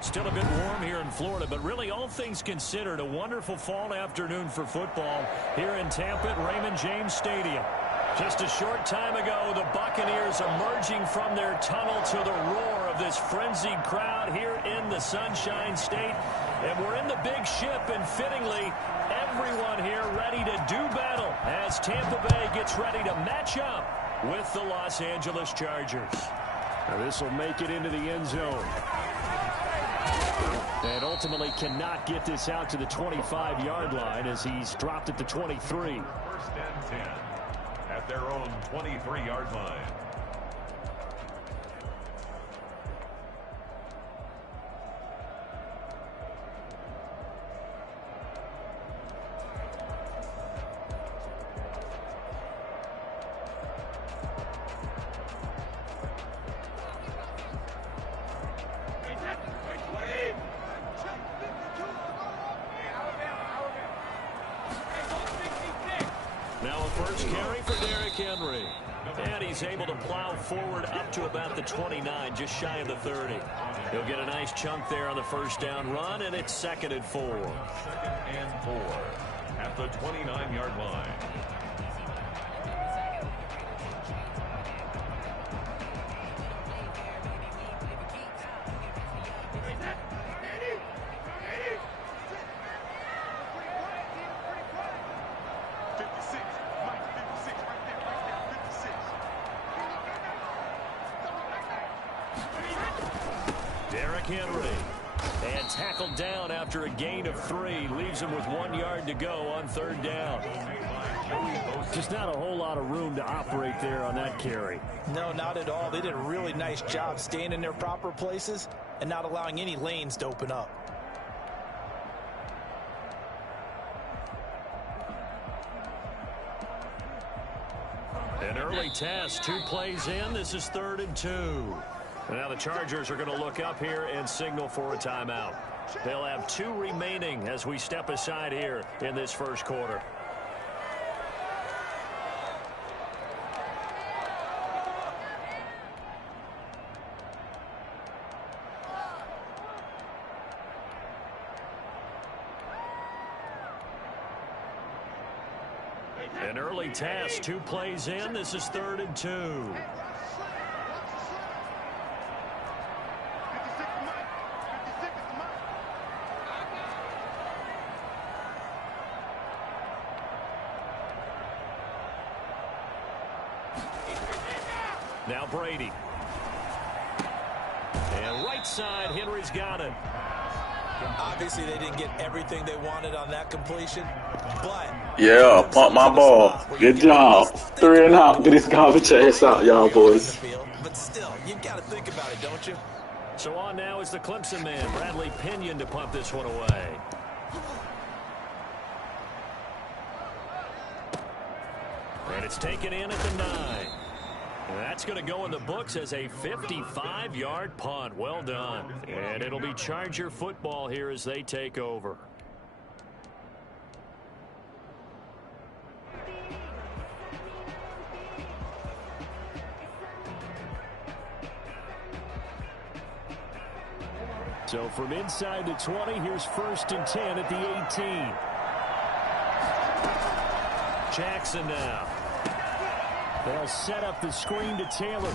Still a bit warm here in Florida, but really all things considered, a wonderful fall afternoon for football here in Tampa at Raymond James Stadium. Just a short time ago, the Buccaneers emerging from their tunnel to the roar of this frenzied crowd here in the Sunshine State. And we're in the big ship, and fittingly, everyone here ready to do battle as Tampa Bay gets ready to match up with the Los Angeles Chargers. Now this will make it into the end zone. And ultimately cannot get this out to the 25-yard line as he's dropped at the 23. First and 10 at their own 23-yard line. Now a first carry for Derrick Henry. And he's able to plow forward up to about the 29, just shy of the 30. He'll get a nice chunk there on the first down run, and it's 2nd and 4. 2nd and 4 at the 29-yard line. Derrick Henry. And tackled down after a gain of 3. Leaves him with 1 yard to go on 3rd down. Just not a whole lot of room to operate there on that carry. No, not at all. They did a really nice job staying in their proper places and not allowing any lanes to open up. An early test, 2 plays in. This is 3rd and 2. And now the Chargers are going to look up here and signal for a timeout. They'll have 2 remaining as we step aside here in this first quarter. An early test, 2 plays in. This is 3rd and 2. Now Brady. And right side, Henry's got it. Obviously, they didn't get everything they wanted on that completion, but... Yeah, pump my ball. Good job. 3 and out. Get this garbage ass out, y'all boys. But still, you got to think about it, don't you? So on now is the Clemson man, Bradley Pinion, to punt this one away. And it's taken in at the 9. That's going to go in the books as a 55-yard punt. Well done. And it'll be Charger football here as they take over. So from inside the 20, here's 1st and 10 at the 18. Jackson now. They'll set up the screen to Taylor.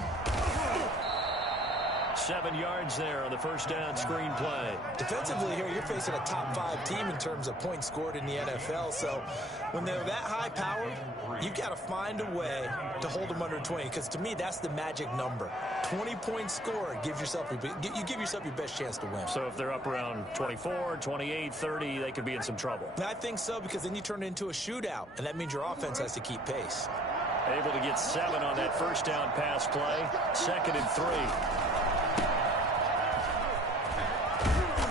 7 yards there on the first down screen play. Defensively here, you're facing a top 5 team in terms of points scored in the NFL. So when they're that high powered, you've got to find a way to hold them under 20. Because to me, that's the magic number. 20-point score gives yourself you give yourself your best chance to win. So if they're up around 24, 28, 30, they could be in some trouble. And I think so, because then you turn it into a shootout, and that means your offense has to keep pace. Able to get 7 on that first down pass play. 2nd and 3.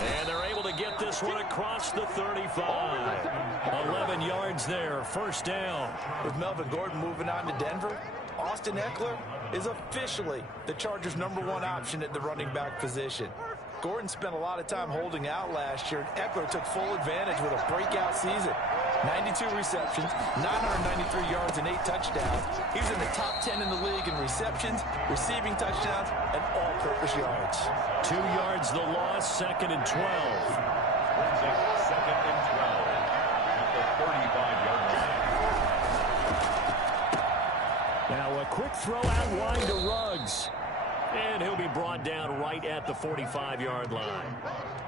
And they're able to get this one across the 35. 11 yards there, first down. With Melvin Gordon moving on to Denver, Austin Eckler is officially the Chargers' #1 option at the running back position. Gordon spent a lot of time holding out last year, and Eckler took full advantage with a breakout season. 92 receptions, 993 yards, and 8 touchdowns. He was in the top 10 in the league in receptions, receiving touchdowns, and all-purpose yards. 2 yards the loss, 2nd and 12. Second and 12 at the 35-yard line. Now a quick throw out wide to Ruggs. And he'll be brought down right at the 45-yard line.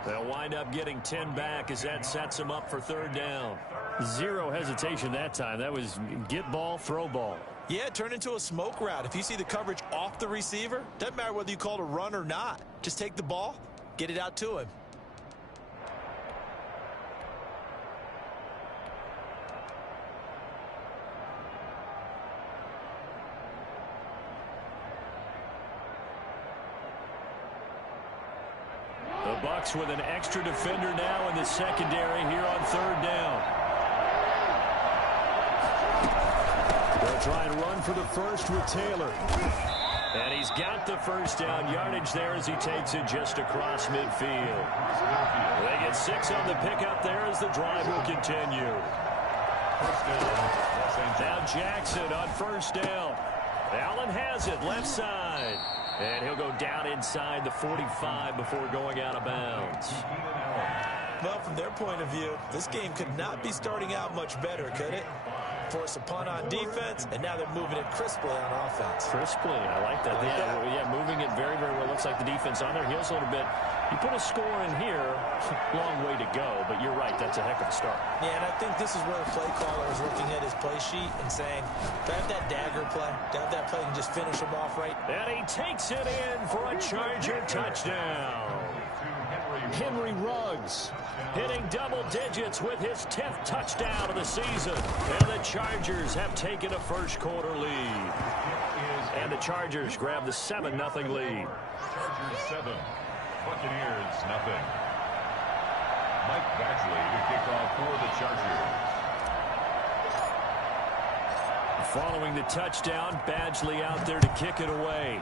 They'll wind up getting 10 back as that sets them up for 3rd down. Zero hesitation that time. That was get ball, throw ball. Yeah, turn into a smoke route. If you see the coverage off the receiver, doesn't matter whether you call it a run or not. Just take the ball, get it out to him. The Bucs with an extra defender now in the secondary here on 3rd down. They'll try and run for the first with Taylor. And he's got the first down yardage there as he takes it just across midfield. They get 6 on the pickup there as the drive will continue. Now Jackson on 1st down. Allen has it left side. And he'll go down inside the 45 before going out of bounds. Well, from their point of view, this game could not be starting out much better, could it? Force a punt on defense, and now they're moving it crisply on offense. Crisply, I like that. Yeah, moving it very, very well. Looks like the defense on their heels a little bit. You put a score in here, long way to go, but you're right, that's a heck of a start. Yeah, and I think this is where the play caller is looking at his play sheet and saying, do I have that dagger play? Do I have that play and just finish him off right? And he takes it in for a Charger touchdown. Henry Ruggs hitting double digits with his 10th touchdown of the season. And the Chargers have taken a first-quarter lead. And the Chargers grab the 7-0 lead. Chargers 7, Buccaneers nothing. Mike Badgley to kick off for the Chargers. Following the touchdown, Badgley out there to kick it away.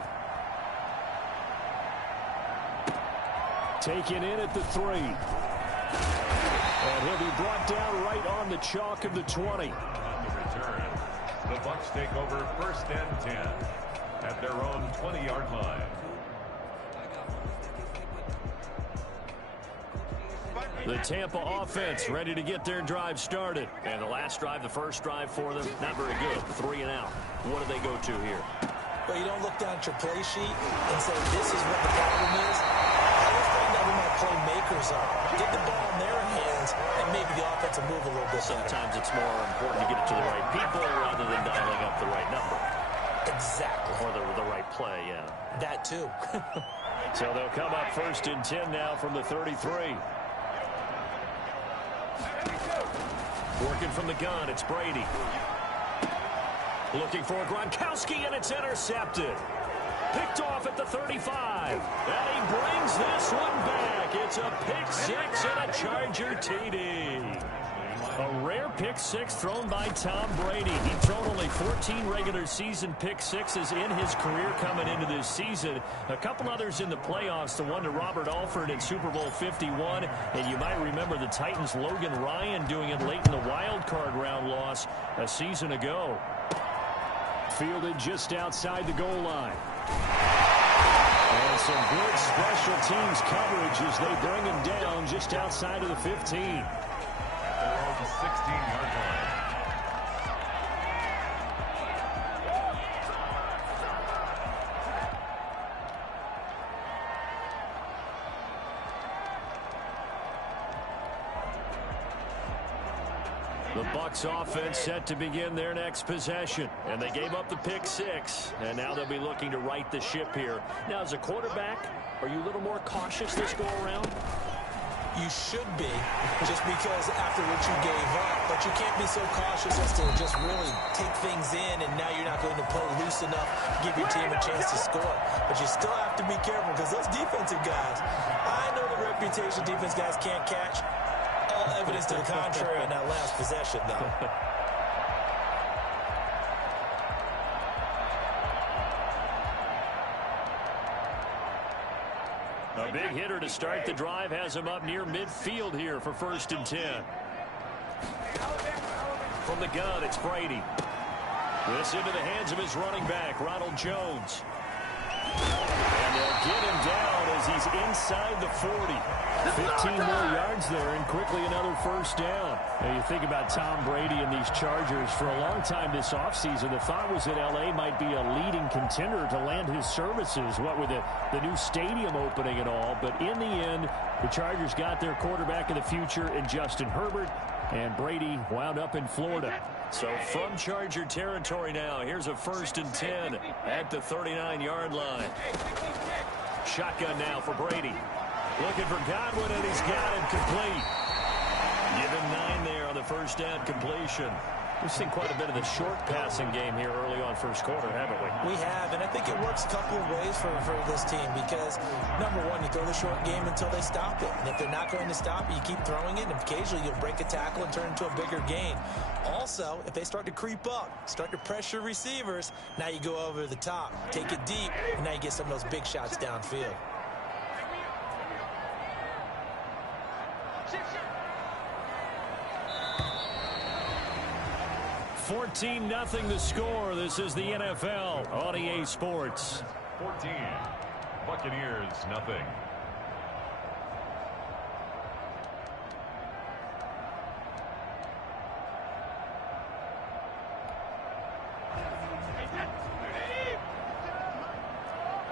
Taken in at the 3. And he'll be brought down right on the chalk of the 20. On the return, the Bucs take over 1st and 10 at their own 20-yard line. The Tampa offense ready to get their drive started. And the last drive, the first drive for them, not very good. 3 and out. What do they go to here? Well, you don't look down at your play sheet and say, this is what the problem is. Let's find out who my playmakers are. Get the ball in their hands, and maybe the offense will move a little bit better. Sometimes it's more important to get it to the right people rather than dialing up the right number. Exactly. Or the right play, yeah. That too. So they'll come up 1st and 10 now from the 33. Working from the gun, it's Brady. Looking for Gronkowski, and it's intercepted. Picked off at the 35. And he brings this one back. It's a pick 6 and a Charger TD. A rare pick 6 thrown by Tom Brady. He'd thrown only 14 regular season pick 6s in his career coming into this season. A couple others in the playoffs, the one to Robert Alford in Super Bowl 51. And you might remember the Titans' Logan Ryan doing it late in the wild card round loss a season ago. Fielded just outside the goal line. And some good special teams coverage as they bring him down just outside of the 15. Their own 16-yard line. The Bucs offense set to begin their next possession. And they gave up the pick 6. And now they'll be looking to right the ship here. Now, as a quarterback, are you a little more cautious this go around? You should be, just because after what you gave up. But you can't be so cautious as to just really take things in, and now you're not going to play loose enough to give your team a chance to score. But you still have to be careful, because those defensive guys, I know the reputation defense guys can't catch. All evidence to the contrary on that last possession, though. A big hitter to start the drive has him up near midfield here for 1st and 10. From the gun, it's Brady. This into the hands of his running back, Ronald Jones. And they'll get him down as he's inside the 40. 15 more yards there, and quickly another first down. Now you think about Tom Brady and these Chargers. For a long time this offseason, the thought was that L.A. might be a leading contender to land his services, what with the new stadium opening and all. But in the end, the Chargers got their quarterback of the future in Justin Herbert, and Brady wound up in Florida. So from Charger territory now, here's a 1st and 10 at the 39-yard line. Shotgun now for Brady. Looking for Godwin, and he's got him complete. Give him 9 there on the first down completion. We've seen quite a bit of the short passing game here early on first quarter, haven't we? We have, and I think it works a couple of ways for this team because, number one, you throw the short game until they stop it. And if they're not going to stop it, you keep throwing it, and occasionally you'll break a tackle and turn into a bigger gain. Also, if they start to creep up, start to pressure receivers, now you go over the top, take it deep, and now you get some of those big shots downfield. 14-0 the score. This is the NFL on EA Sports. 14. Buccaneers, nothing.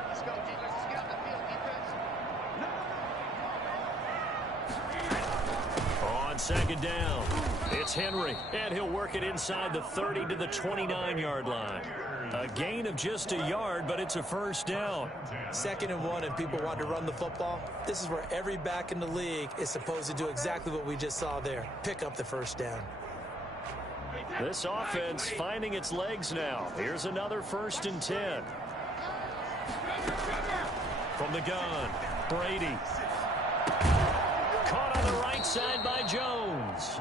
Let's go, defense. Let's get out the field, defense. On second down, it's Henry, and he'll work it inside the 30 to the 29-yard line. A gain of just a yard, but it's a first down. 2nd and 1, and people want to run the football. This is where every back in the league is supposed to do exactly what we just saw there. Pick up the first down. This offense finding its legs now. Here's another 1st and 10. From the gun, Brady. Caught on the right side by Jones.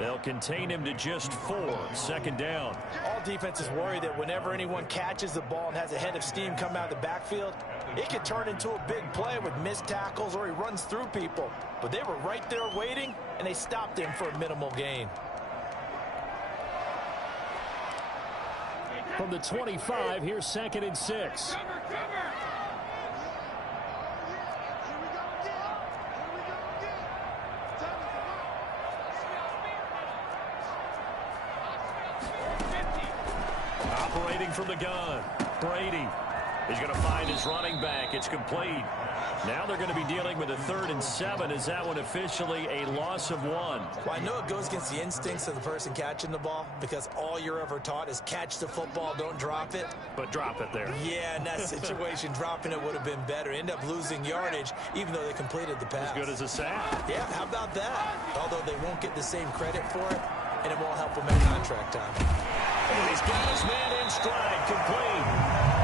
They'll contain him to just 4. 2nd down. All defenses worry that whenever anyone catches the ball and has a head of steam come out of the backfield, it could turn into a big play with missed tackles or he runs through people. But they were right there waiting, and they stopped him for a minimal gain. From the 25, here's 2nd and 6. Operating from the gun, Brady. He's going to find his running back. It's complete. Now they're going to be dealing with a 3rd and 7. Is that one officially a loss of 1? Well, I know it goes against the instincts of the person catching the ball because all you're ever taught is catch the football, don't drop it. But drop it there. Yeah, in that situation, dropping it would have been better. End up losing yardage, even though they completed the pass. As good as a sack. Yeah, how about that? Although they won't get the same credit for it, and it won't help them at contract time. And he's got his man in stride, complete.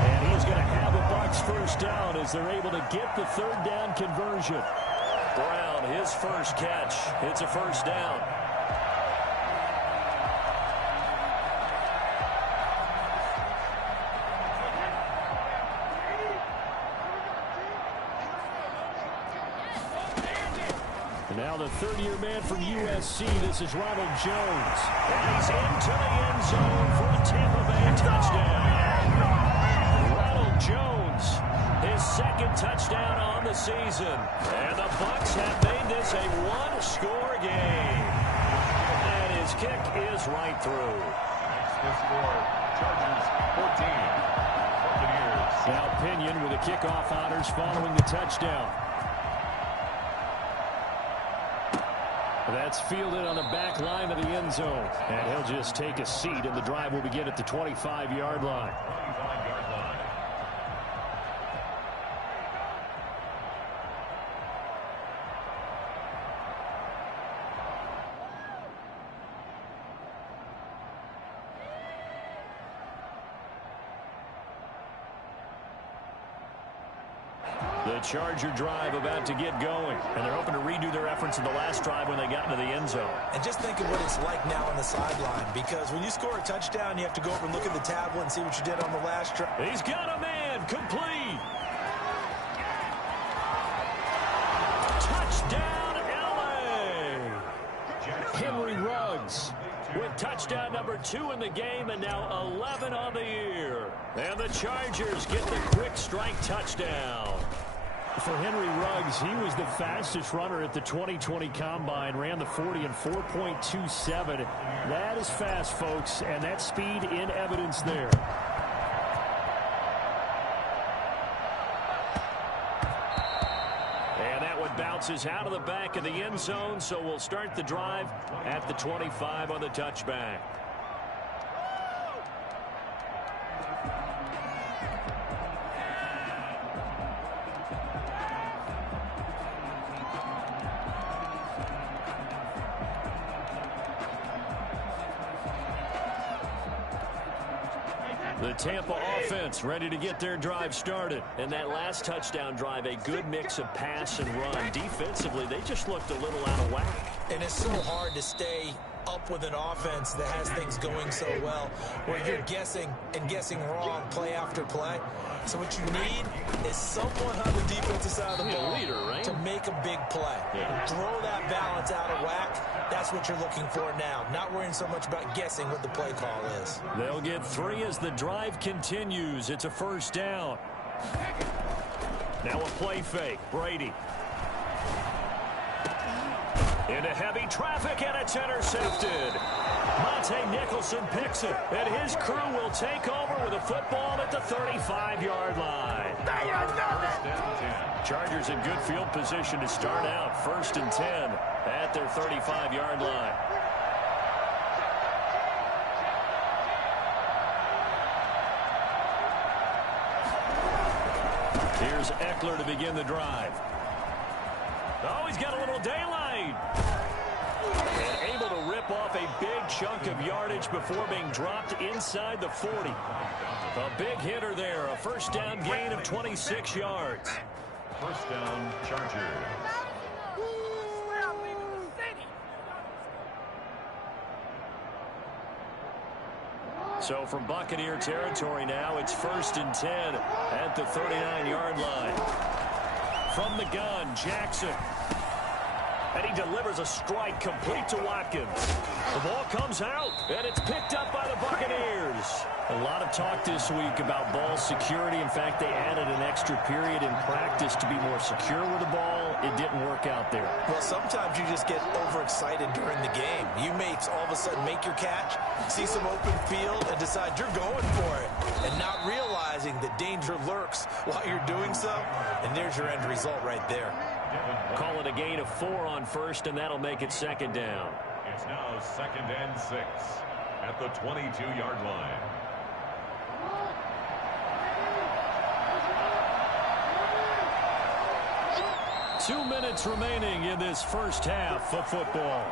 And he's going to have a Bucs first down as they're able to get the 3rd down conversion. Brown, his first catch. It's a first down. And now the 3rd-year man from USC, this is Ronald Jones. And he's into the end zone for a Tampa Bay touchdown. Ronald Jones, his 2nd touchdown on the season. And the Bucs have made this a 1-score game. And his kick is right through. The score, Chargers 14. Buccaneers. Now Pinion with the kickoff honors following the touchdown. That's fielded on the back line of the end zone. And he'll just take a seat, and the drive will begin at the 25-yard line. 25-yard line. The Charger drive about to get going, and they're hoping to redo their efforts in the last drive when they got into the end zone. And just think of what it's like now on the sideline, because when you score a touchdown, you have to go over and look at the tablet and see what you did on the last drive. He's got a man, complete. Touchdown, L.A. Henry Ruggs Ruggs with touchdown number 2 in the game and now 11 on the year. And the Chargers get the quick strike touchdown. For Henry Ruggs, he was the fastest runner at the 2020 Combine, ran the 40 in 4.27. That is fast, folks, and that speed in evidence there. And that one bounces out of the back of the end zone, so we'll start the drive at the 25 on the touchback. The Tampa offense ready to get their drive started. And that last touchdown drive, a good mix of pass and run. Defensively, they just looked a little out of whack. And it's so hard to stay up with an offense that has things going so well, where you're guessing and guessing wrong play after play. So what you need is someone on the defensive side of the ball to make a big play. Throw that balance out of whack. That's what you're looking for now. Not worrying so much about guessing what the play call is. They'll get 3 as the drive continues. It's a first down. Now a play fake. Brady. Into heavy traffic, and it's intercepted. Monte Nicholson picks it, and his crew will take over with a football at the 35-yard line. Chargers in good field position to start out. 1st and 10 at their 35-yard line. Here's Eckler to begin the drive. Oh, he's got a little daylight. And able to rip off a big chunk of yardage before being dropped inside the 40. A big hitter there. A first down gain of 26 yards. First down, Chargers. So from Buccaneer territory now, it's 1st and 10 at the 39-yard line. From the gun, Jackson. And he delivers a strike complete to Watkins. The ball comes out, and it's picked up by the Buccaneers. A lot of talk this week about ball security. In fact, they added an extra period in practice to be more secure with the ball. It didn't work out there. Well, sometimes you just get overexcited during the game. You may all of a sudden make your catch, see some open field, and decide you're going for it, and not realizing that danger lurks while you're doing so. And there's your end result right there. Call it a gain of 4 on first, and that'll make it 2nd down. It's now 2nd and 6 at the 22-yard line. Two minutes remaining in this first half of football.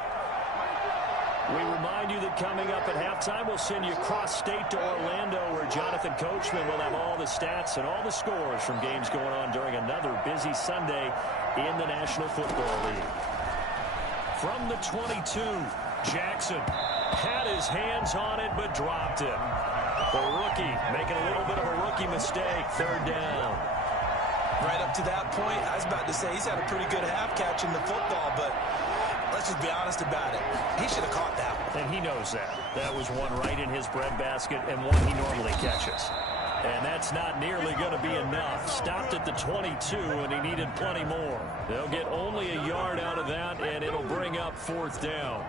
We remind you that coming up at halftime, we'll send you cross-state to Orlando, where Jonathan Coachman will have all the stats and all the scores from games going on during another busy Sunday in the National Football League. From the 22, Jackson had his hands on it but dropped it. The rookie making a little bit of a rookie mistake. 3rd down. Right up to that point, I was about to say he's had a pretty good half catching the football, but let's just be honest about it. He should have caught that one. And he knows that. That was one right in his breadbasket and one he normally catches. And that's not nearly going to be enough. Stopped at the 22, and he needed plenty more. They'll get only a yard out of that, and it'll bring up 4th down.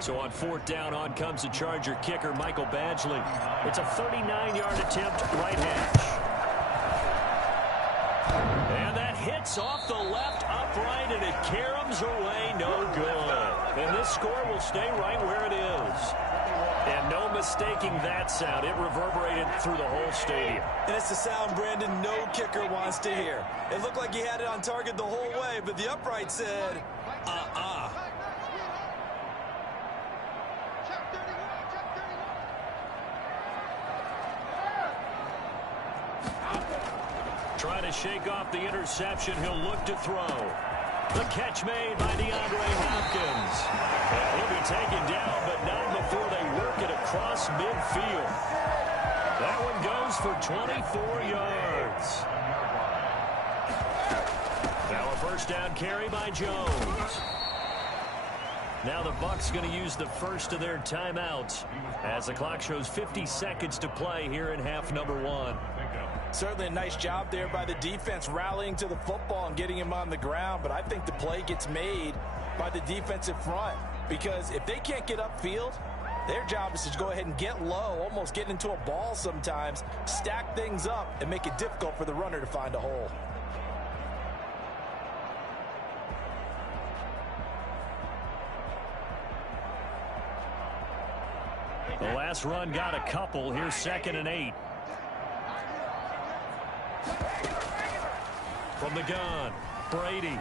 So on 4th down, on comes the Charger kicker, Michael Badgley. It's a 39-yard attempt, right hash. And that hits off the left upright, and it caroms away, no good. And this score will stay right where it is. And no mistaking that sound. It reverberated through the whole stadium. And it's the sound, Brandon, no kicker wants to hear. It looked like he had it on target the whole way, but the upright said, Trying to shake off the interception. He'll look to throw. The catch made by DeAndre Hopkins. And he'll be taken down, but not before they work it across midfield. That one goes for 24 yards. Now First down carry by Jones. Now the Bucs going to use the first of their timeouts as the clock shows 50 seconds to play here in half number 1. Certainly a nice job there by the defense rallying to the football and getting him on the ground, but I think the play gets made by the defensive front because if they can't get upfield, their job is to go ahead and get low, almost get into a ball sometimes, stack things up, and make it difficult for the runner to find a hole. The last run got a couple. Here's 2nd and 8. From the gun, Brady.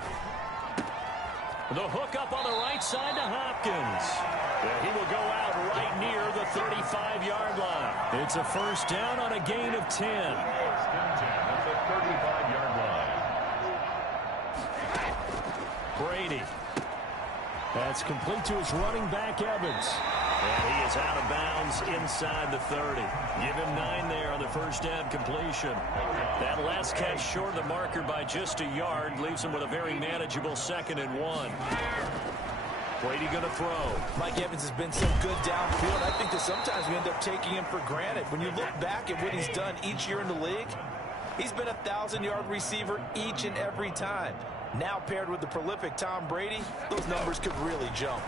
The hook up on the right side to Hopkins. Yeah, he will go out right near the 35-yard line. It's a first down on a gain of 10. First and 10 at the 35-yard line. Brady. That's complete to his running back, Evans. And he is out of bounds inside the 30. Give him 9 there on the first down completion. That last catch short of the marker by just a yard leaves him with a very manageable 2nd and 1. Brady going to throw. Mike Evans has been so good downfield. I think that sometimes we end up taking him for granted. When you look back at what he's done each year in the league, he's been a 1,000-yard receiver each and every time. Now paired with the prolific Tom Brady, those numbers could really jump.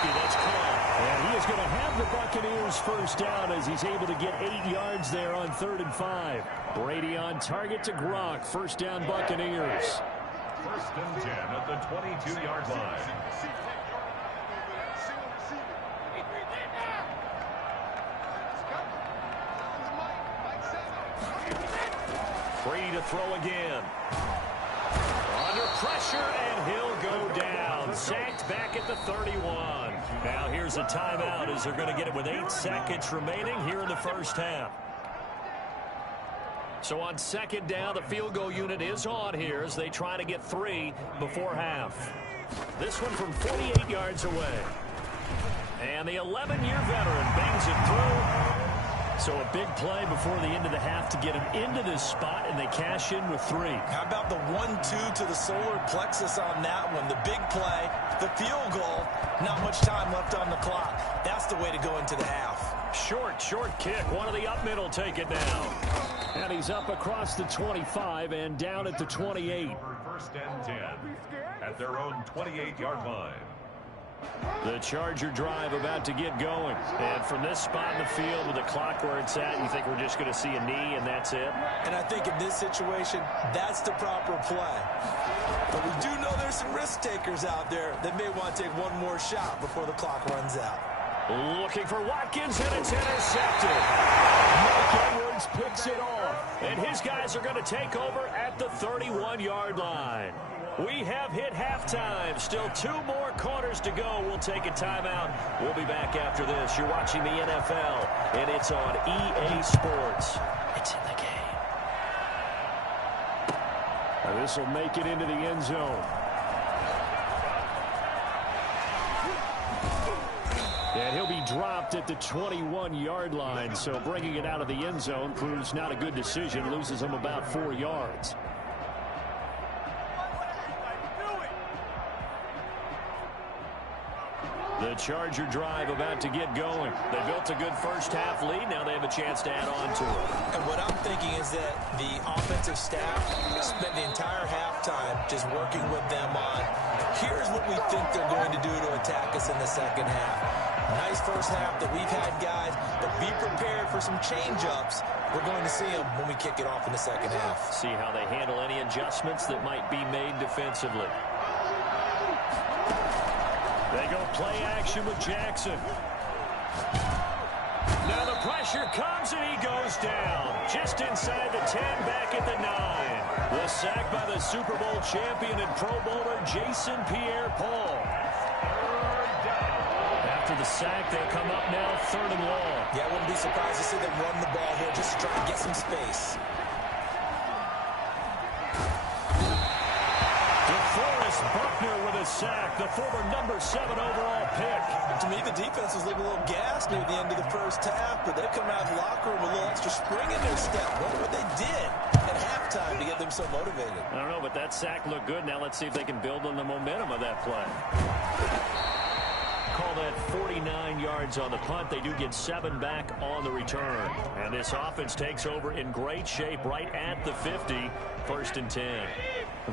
That's caught. And he is going to have the Buccaneers first down as he's able to get 8 yards there on 3rd and 5. Brady on target to Gronk. First down Buccaneers. First and 10 at the 22-yard line. Brady to throw again. Under pressure, and he'll go down. Sacked back at the 31. Now here's a timeout as they're going to get it with 8 seconds remaining here in the first half. So on 2nd down, the field goal unit is on here as they try to get 3 before half. This one from 48 yards away. And the 11-year veteran bangs it through. So a big play before the end of the half to get him into this spot, and they cash in with 3. How about the 1-2 to the solar plexus on that one? The big play, the field goal, not much time left on the clock. That's the way to go into the half. Short kick. One of the up middle take it down. And he's up across the 25 and down at the 28. First and 10 at their own 28-yard line. The Charger drive about to get going. And from this spot in the field with the clock where it's at, you think we're just going to see a knee and that's it? And I think in this situation, that's the proper play. But we do know there's some risk takers out there that may want to take one more shot before the clock runs out. Looking for Watkins, and it's intercepted. Mike Edwards picks it off. And his guys are going to take over at the 31-yard line. We have hit halftime. Still 2 more quarters to go. We'll take a timeout. We'll be back after this. You're watching the NFL, and it's on EA Sports. It's in the game. Now this will make it into the end zone. And he'll be dropped at the 21-yard line, so bringing it out of the end zone proves not a good decision. Loses him about 4 yards. The Charger drive about to get going. They built a good first half lead. Now they have a chance to add on to it. And what I'm thinking is that the offensive staff spent the entire halftime just working with them on, here's what we think they're going to do to attack us in the second half. Nice first half that we've had, guys, but be prepared for some change-ups. We're going to see them when we kick it off in the second half. See how they handle any adjustments that might be made defensively. They go play action with Jackson. Now the pressure comes and he goes down. Just inside the 10, back at the 9. The sack by the Super Bowl champion and Pro Bowler Jason Pierre-Paul. After the sack, they come up now 3rd and long. Yeah, I wouldn't be surprised to see them run the ball here just to try to get some space. DeForest Buckner with a sack, the former number 7 overall pick. To me, the defense was looking a little gassed near the end of the first half, but they come out of the locker room with a little extra spring in their step. Wonder what they did at halftime to get themselves so motivated? I don't know, but that sack looked good. Now let's see if they can build on the momentum of that play. Call that 49 yards on the punt. They do get 7 back on the return. And this offense takes over in great shape right at the 50. 1st and 10.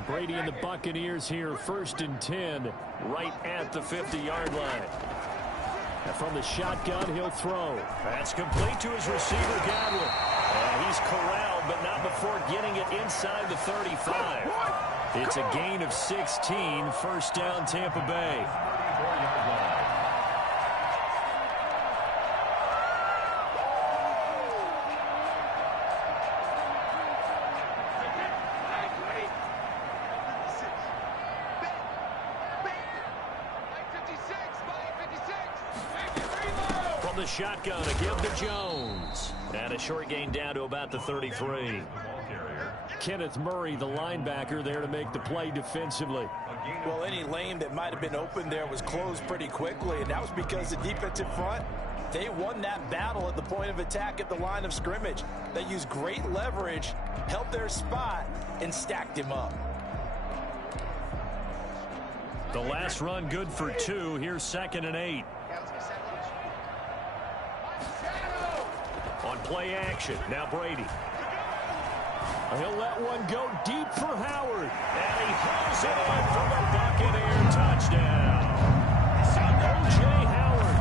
Brady and the Buccaneers here. 1st and 10 right at the 50-yard line. And from the shotgun, he'll throw. That's complete to his receiver, Godwin. And he's corralled, but not before getting it inside the 35. It's a gain of 16. 1st down, Tampa Bay. The shotgun to give to Jones. And a short gain down to about the 33. Kenneth Murray, the linebacker, there to make the play defensively. Well, any lane that might have been open there was closed pretty quickly, and that was because the defensive front, they won that battle at the point of attack at the line of scrimmage. They used great leverage, held their spot, and stacked him up. The last run good for 2. Here's 2nd and 8. On play action, now Brady. He'll let one go deep for Howard. And he pulls it in for the Buccaneer touchdown. O.J. Howard,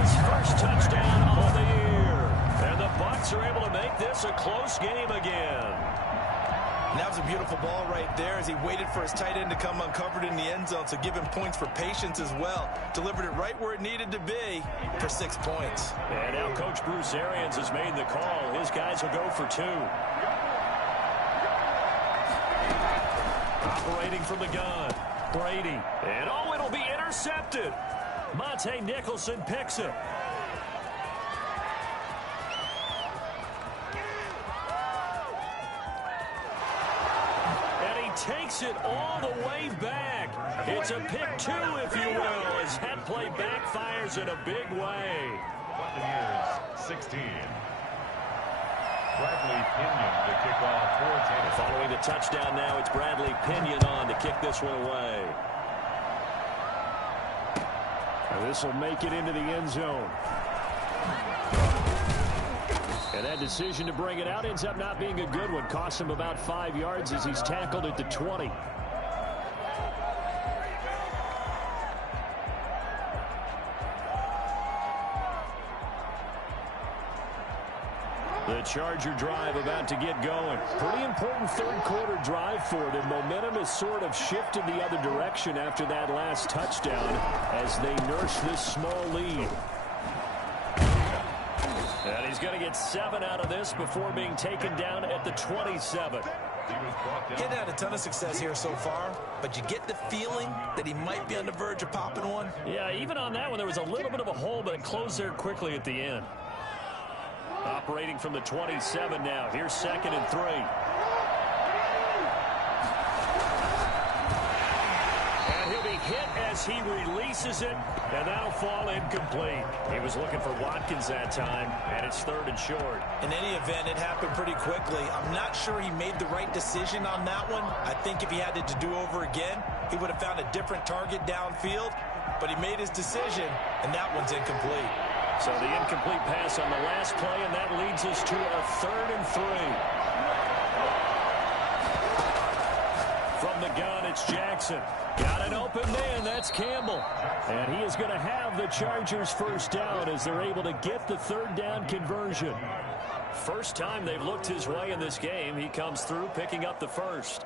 his first touchdown of the year. And the Bucs are able to make this a close game again. And that was a beautiful ball right there as he waited for his tight end to come uncovered in the end zone, so give him points for patience as well. Delivered it right where it needed to be for 6 points. And now Coach Bruce Arians has made the call. His guys will go for 2. Operating from the gun, Brady. And oh, it'll be intercepted. Monte Nicholson picks it. Takes it all the way back. It's a pick 2, if you will, as that play backfires in a big way. Buccaneers 16. Bradley Pinion to kick off for Tampa. Following the touchdown now, it's Bradley Pinion on to kick this one away. This will make it into the end zone. And that decision to bring it out ends up not being a good one. Costs him about 5 yards as he's tackled at the 20. The Charger drive about to get going. Pretty important third-quarter drive for them. Momentum has sort of shifted the other direction after that last touchdown as they nurse this small lead. And he's going to get 7 out of this before being taken down at the 27. He's had a ton of success here so far, but you get the feeling that he might be on the verge of popping one. Yeah, even on that one, there was a little bit of a hole, but it closed there quickly at the end. Operating from the 27 now. Here's 2nd and 3. And he'll be hit as he releases it, and that'll fall incomplete. He was looking for Watkins that time, and it's 3rd and short. In any event, it happened pretty quickly. I'm not sure he made the right decision on that one. I think if he had it to do over again, he would have found a different target downfield, but he made his decision, and that one's incomplete. So the incomplete pass on the last play, and that leads us to a 3rd and 3. From the gun, it's Jackson. Got an open man. That's Campbell. And he is going to have the Chargers first down as they're able to get the 3rd down conversion. First time they've looked his way in this game. He comes through picking up the first.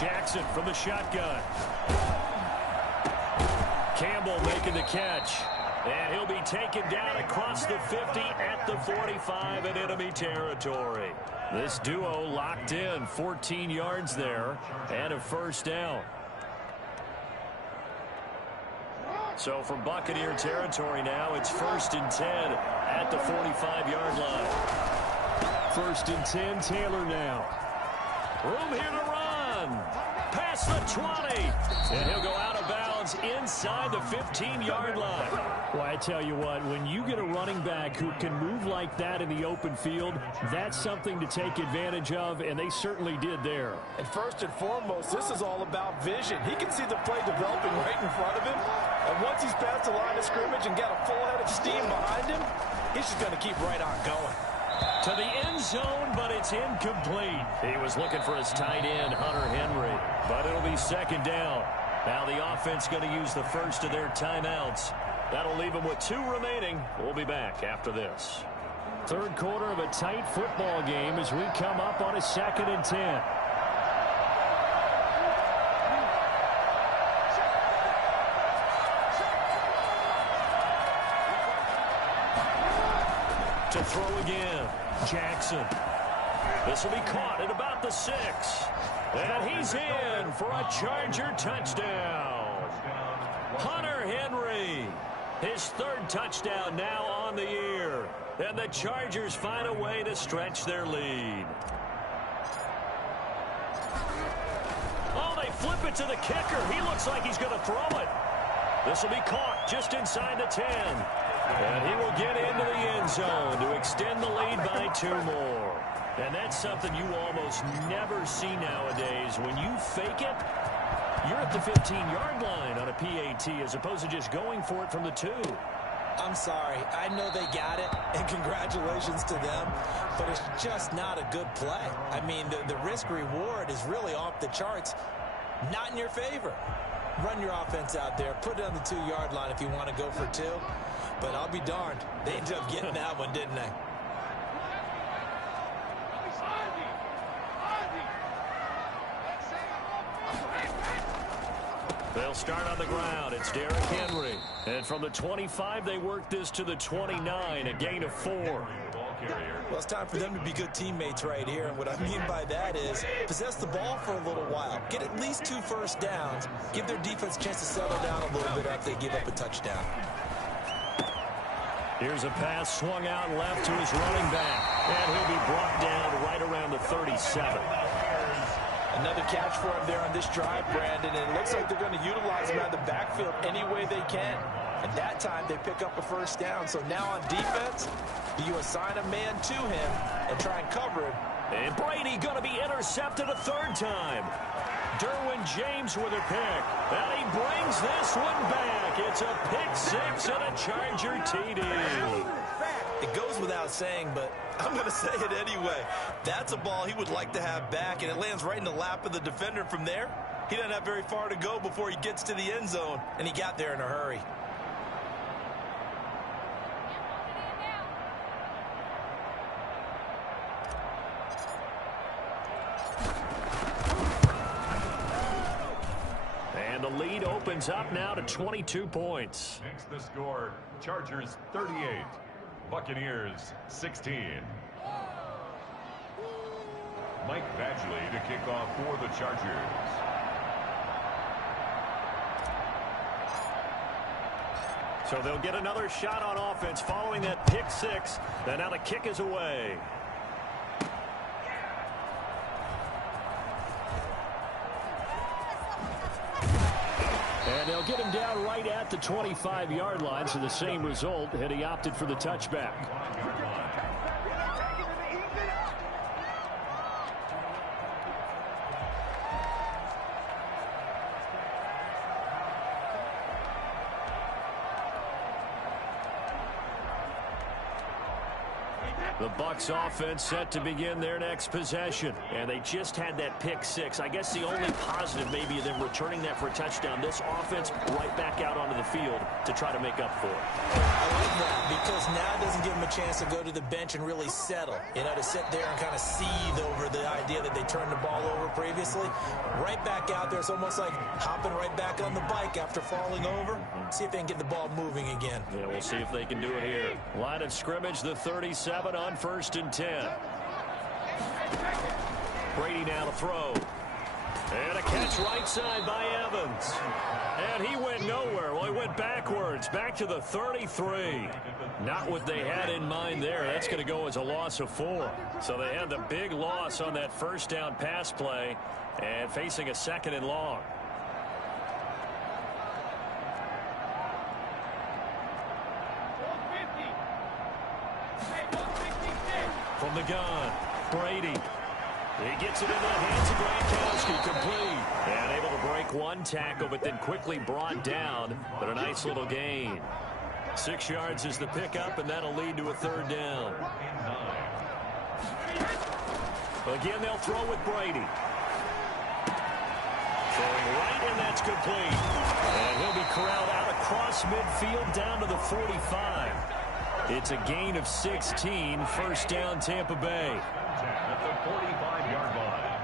Jackson from the shotgun. Campbell making the catch. And he'll be taken down across the 50 at the 45 in enemy territory. This duo locked in, 14 yards there and a first down. So from Buccaneer territory now, it's 1st and 10 at the 45-yard line. 1st and 10, Taylor now. Room here to run. Past the 20. And he'll go out of bounds is inside the 15-yard line. Well, I tell you what, when you get a running back who can move like that in the open field, that's something to take advantage of, and they certainly did there. And first and foremost, this is all about vision. He can see the play developing right in front of him, and once he's past the line of scrimmage and got a full head of steam behind him, he's just going to keep right on going. To the end zone, but it's incomplete. He was looking for his tight end, Hunter Henry, but it'll be second down. Now the offense going to use the first of their timeouts. That'll leave them with 2 remaining. We'll be back after this. Third quarter of a tight football game as we come up on a 2nd and 10. To throw again, Jackson. This will be caught at about the 6. And he's in for a Charger touchdown. Hunter Henry, his 3rd touchdown now on the year. And the Chargers find a way to stretch their lead. Oh, they flip it to the kicker. He looks like he's going to throw it. This will be caught just inside the 10. And he will get into the end zone to extend the lead by 2 more. And that's something you almost never see nowadays. When you fake it, you're at the 15-yard line on a PAT as opposed to just going for it from the 2. I'm sorry. I know they got it, and congratulations to them, but it's just not a good play. I mean, the risk-reward is really off the charts, not in your favor. Run your offense out there. Put it on the 2-yard line if you want to go for 2. But I'll be darned. They ended up getting that one, didn't they? They'll start on the ground. It's Derrick Henry. And from the 25, they work this to the 29, a gain of 4. Well, it's time for them to be good teammates right here. And what I mean by that is possess the ball for a little while. Get at least 2 first downs. Give their defense a chance to settle down a little bit after they give up a touchdown. Here's a pass swung out left to his running back. And he'll be brought down right around the 37. Another catch for him there on this drive, Brandon. And it looks like they're going to utilize him out of the backfield any way they can. And that time they pick up a first down. So now on defense, do you assign a man to him and try and cover him? And Brady going to be intercepted a 3rd time. Derwin James with a pick. And he brings this one back. It's a pick 6 and a Charger TD. It goes without saying, but I'm going to say it anyway. That's a ball he would like to have back, and it lands right in the lap of the defender from there. He doesn't have very far to go before he gets to the end zone, and he got there in a hurry. And the lead opens up now to 22 points. Makes the score, Chargers 38, Buccaneers 16. Mike Badgley to kick off for the Chargers. So they'll get another shot on offense following that pick 6. And now the kick is away. And they'll get him down right at the 25-yard line, so the same result had he opted for the touchback. The Bucs offense set to begin their next possession. And they just had that pick 6. I guess the only positive maybe of them returning that for a touchdown. This offense right back out onto the field to try to make up for it. I like that because now it doesn't give them a chance to go to the bench and really settle. You know, to sit there and kind of seethe over the idea that they turned the ball over previously. Right back out there. It's almost like hopping right back on the bike after falling over. See if they can get the ball moving again. Yeah, we'll see if they can do it here. Line of scrimmage, the 37 on 1st and 10. Brady now to throw. And a catch right side by Evans. And he went nowhere. Well, he went backwards, back to the 33. Not what they had in mind there. That's going to go as a loss of 4. So they had the big loss on that first down pass play and facing a 2nd and long. From the gun, Brady. He gets it into the hands of Gronkowski, complete. And able to break one tackle, but then quickly brought down. But a nice little gain. 6 yards is the pickup, and that'll lead to a 3rd down. Again, they'll throw with Brady. Throwing right, and that's complete. And he'll be corralled out across midfield down to the 45. It's a gain of 16, 1st down Tampa Bay. At the 45-yard line.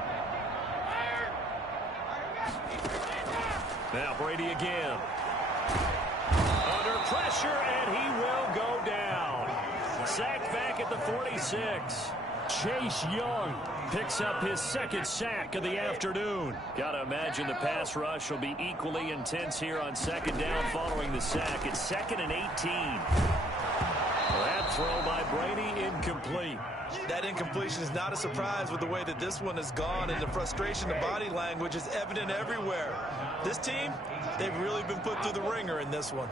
Now Brady again. Under pressure, and he will go down. Sacked back at the 46. Chase Young picks up his 2nd sack of the afternoon. Got to imagine the pass rush will be equally intense here on 2nd down following the sack. It's 2nd and 18. That throw by Brady incomplete. That incompletion is not a surprise with the way that this one has gone, and the frustration, the body language is evident everywhere. This team, they've really been put through the ringer in this one.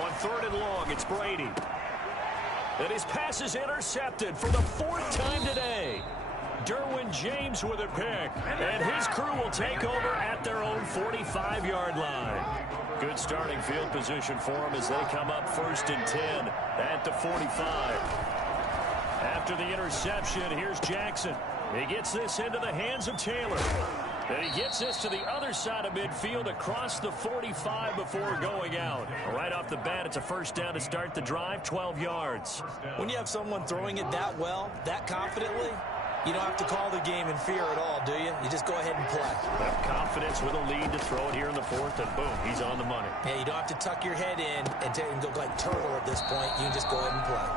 On 3rd and long, it's Brady. And his pass is intercepted for the 4th time today. Derwin James with a pick. And his crew will take over at their own 45-yard line. Good starting field position for them as they come up 1st and 10 at the 45. After the interception, here's Jackson. He gets this into the hands of Taylor. And he gets this to the other side of midfield across the 45 before going out. Right off the bat, it's a 1st down to start the drive, 12 yards. When you have someone throwing it that well, that confidently, you don't have to call the game in fear at all, do you? You just go ahead and play. Have confidence with a lead to throw it here in the 4th, and boom, he's on the money. Yeah, you don't have to tuck your head in and go like turtle at this point. You can just go ahead and play.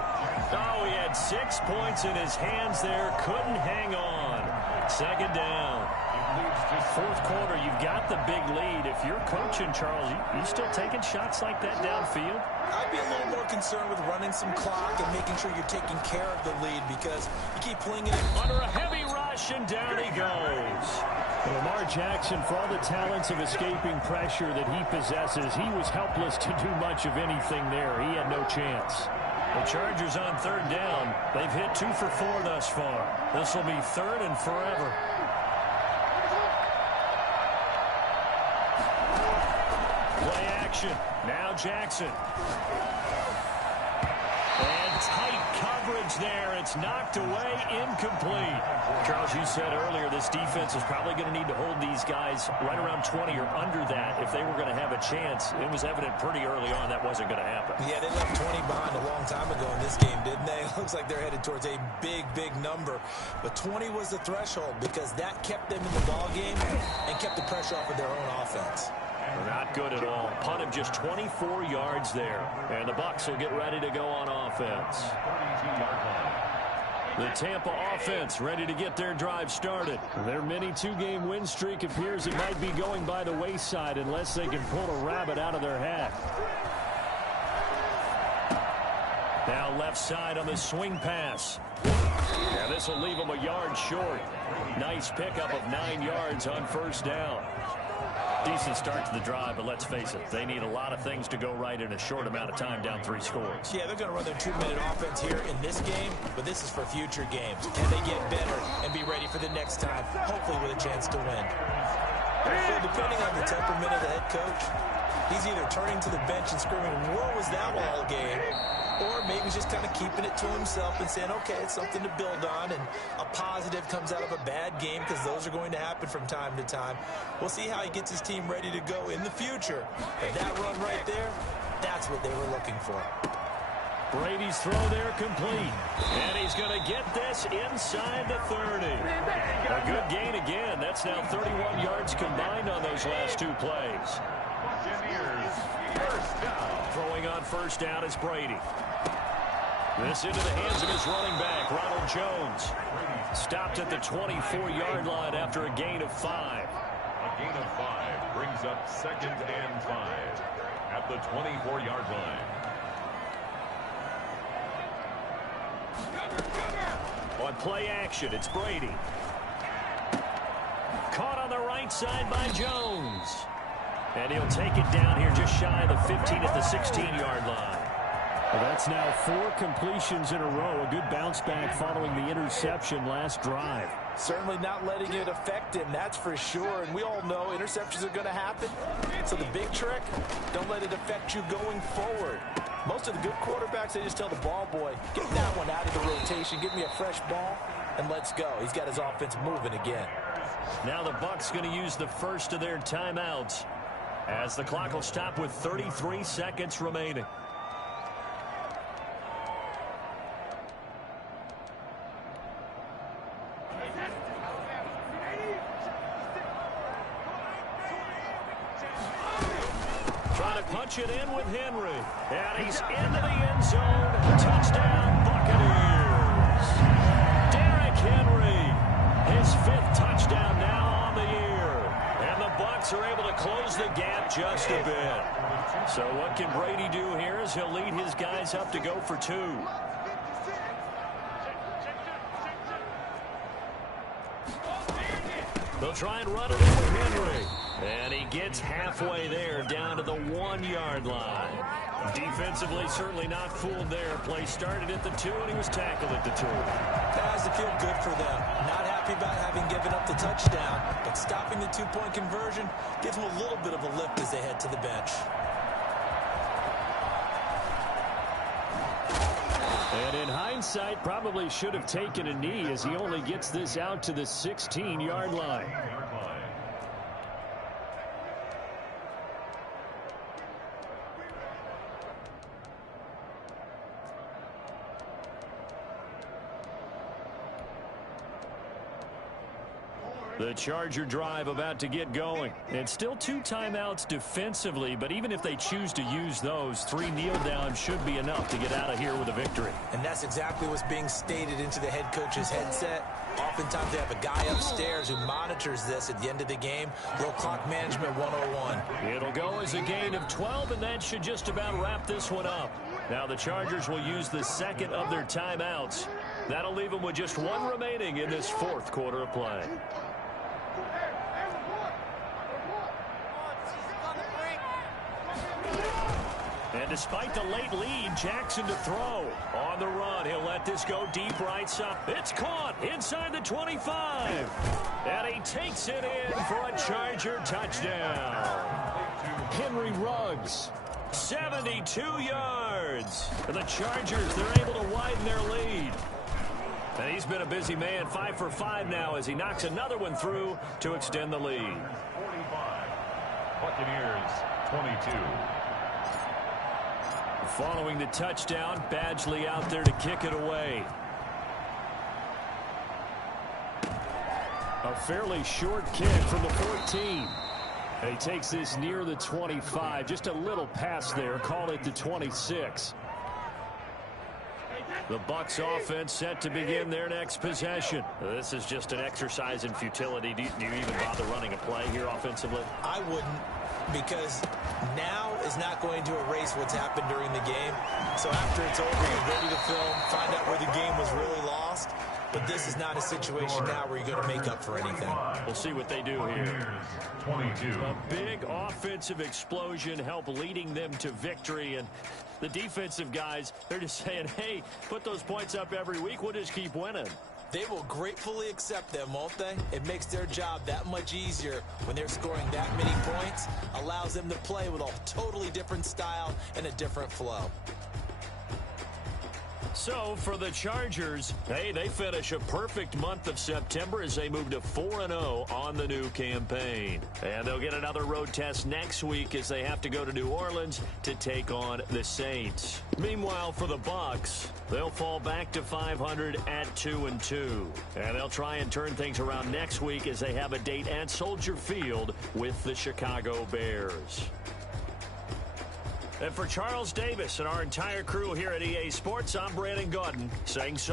Oh, he had 6 points in his hands there. Couldn't hang on. 2nd down. 4th quarter, you've got the big lead. If you're coaching, Charles, you still taking shots like that downfield? I'd be a little more concerned with running some clock and making sure you're taking care of the lead, because you keep flinging it. Under a heavy rush, and down he goes. Lamar Jackson, for all the talents of escaping pressure that he possesses, he was helpless to do much of anything there. He had no chance. The Chargers on 3rd down. They've hit 2 for 4 thus far. This will be 3rd and forever. Play action. Now Jackson. And tight coverage there. It's knocked away, incomplete. Charles, you said earlier this defense is probably going to need to hold these guys right around 20 or under that if they were going to have a chance. It was evident pretty early on that wasn't going to happen. Yeah, they left 20 behind a long time ago in this game, didn't they? It looks like they're headed towards a big, big number. But 20 was the threshold because that kept them in the ball game and kept the pressure off of their own offense. Not good at all. Punt of just 24 yards there. And the Bucs will get ready to go on offense. The Tampa offense ready to get their drive started. Their mini 2-game win streak appears it might be going by the wayside unless they can pull a rabbit out of their hat. Now left side on the swing pass. Yeah, this will leave them a yard short. Nice pickup of 9 yards on 1st down. Decent start to the drive, but let's face it, they need a lot of things to go right in a short amount of time, down 3 scores. Yeah, they're going to run their 2-minute offense here in this game, but this is for future games. Can they get better and be ready for the next time, hopefully with a chance to win? So depending on the temperament of the head coach, he's either turning to the bench and screaming, "Where was that all game?" Or maybe he's just kind of keeping it to himself and saying, okay, it's something to build on, and a positive comes out of a bad game, because those are going to happen from time to time. We'll see how he gets his team ready to go in the future. But that run right there, that's what they were looking for. Brady's throw there complete. And he's going to get this inside the 30. A good gain again. That's now 31 yards combined on those last 2 plays. Throwing on 1st down is Brady. This into the hands of his running back, Ronald Jones. Stopped at the 24-yard line after a gain of 5. A gain of 5 brings up 2nd and 5 at the 24-yard line. On play action, it's Brady. Caught on the right side by Jones. And he'll take it down here just shy of the 15 at the 16-yard line. Well, that's now 4 completions in a row. A good bounce back following the interception last drive. Certainly not letting it affect him, that's for sure. And we all know interceptions are going to happen. So the big trick, don't let it affect you going forward. Most of the good quarterbacks, they just tell the ball boy, get that one out of the rotation, give me a fresh ball, and let's go. He's got his offense moving again. Now the Bucs going to use the first of their timeouts as the clock will stop with 33 seconds remaining. Trying to punch it in with Henry. And he's into the end zone. Touchdown, Buccaneers. Derrick Henry, his 5th touchdown now on the year. And the Bucs are able to close the gap just a bit. So what can Brady do here is he'll lead his guys up to go for 2. They'll try and run it in with Henry. And he gets halfway there, down to the 1-yard line. Defensively, certainly not fooled there. Play started at the 2, and he was tackled at the 2. That has to feel good for them. Not happy about having given up the touchdown, but stopping the 2-point conversion gives them a little bit of a lift as they head to the bench. And in hindsight, probably should have taken a knee as he only gets this out to the 16-yard line. The Charger drive about to get going. And still 2 timeouts defensively, but even if they choose to use those, 3 kneel downs should be enough to get out of here with a victory. And that's exactly what's being stated into the head coach's headset. Oftentimes they have a guy upstairs who monitors this at the end of the game. Little clock management 101. It'll go as a gain of 12, and that should just about wrap this one up. Now the Chargers will use the 2nd of their timeouts. That'll leave them with just 1 remaining in this 4th quarter of play. And despite the late lead, Jackson to throw. On the run, he'll let this go deep right side. It's caught inside the 25. And he takes it in for a Charger touchdown. Henry Ruggs. 72 yards. And the Chargers, they're able to widen their lead. And he's been a busy man, 5 for 5 now as he knocks another one through to extend the lead. 45. Buccaneers, 22. Following the touchdown, Badgley out there to kick it away. A fairly short kick from the 14. And he takes this near the 25. Just a little pass there. Call it the 26. The Bucs offense set to begin their next possession. This is just an exercise in futility. Do you even bother running a play here offensively? I wouldn't, because now is not going to erase what's happened during the game. So after it's over, you're ready to film, find out where the game was really lost. But this is not a situation now where you're going to make up for anything. We'll see what they do here. 22. A big offensive explosion helped leading them to victory. And the defensive guys, they're just saying, hey, put those points up every week. We'll just keep winning. They will gratefully accept them, won't they? It makes their job that much easier when they're scoring that many points. Allows them to play with a totally different style and a different flow. So for the Chargers, hey, they finish a perfect month of September as they move to 4-0 on the new campaign. And they'll get another road test next week as they have to go to New Orleans to take on the Saints. Meanwhile, for the Bucs, they'll fall back to 500 at 2-2. And they'll try and turn things around next week as they have a date at Soldier Field with the Chicago Bears. And for Charles Davis and our entire crew here at EA Sports, I'm Brandon Gaudin saying so.